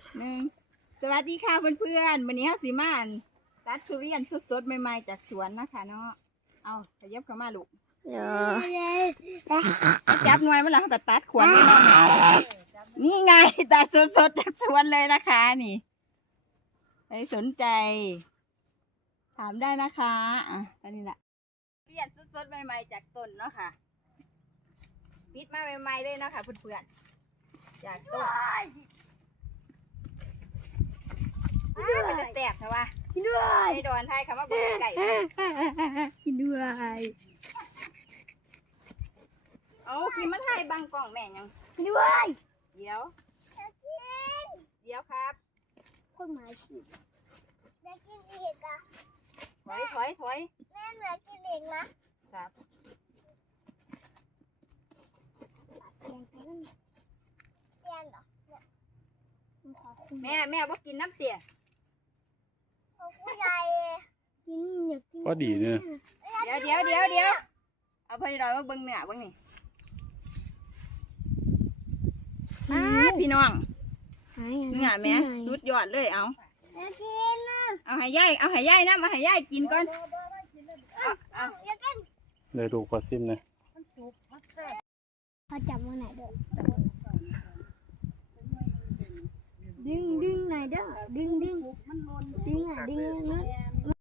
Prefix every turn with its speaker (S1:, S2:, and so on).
S1: 1 สวัสดีค่ะเพื่อนๆวันนี้เฮาสิมาตัดทุเรียนสดๆใหม่ๆจากสวนนะคะเนาะเอาขยับเข้ามาลูกจับหน่วยมันแล้วก็ตัดขวดนี่ไงตัดสดๆจากสวนเลยนะคะนี่ใครสนใจถามได้นะคะตอนนี้แหละทุเรียนสดๆใหม่ๆจากต้นเนาะค่ะปิดมาใหม่ๆเลยนะคะเพื่อนๆจากต้นมันจะแสบใช่ปะกินด้วยไอ้ดอนไทยคำว่าบุกไก่กินด้วยเอากินมันไทยบังกล่องแม่ยังกินด้วยเดี๋ยวครับคนหมายฉีดแม่กินอีกอ่ะถอยแม่เหลือกินเองนะครับเสียนเหรอแม่ว่ากินน้ำเสียผู้ใหญ่กินอยากกิน
S2: ก็ดีเนี่ย
S1: เดี๋ยวเอาไปรอยมาเบิ้งเนื้อเบิ้งนี่พี่น้องเนื้อแม่สุดยอดเลยเอาให้ย่ายนะมาให้ย่ายกินก่อน
S2: เลยดูกว่าซิมเลย
S3: พอจับมือไหนเด้อดึงหน่อยเด้อดึงอ่ะดึงนะ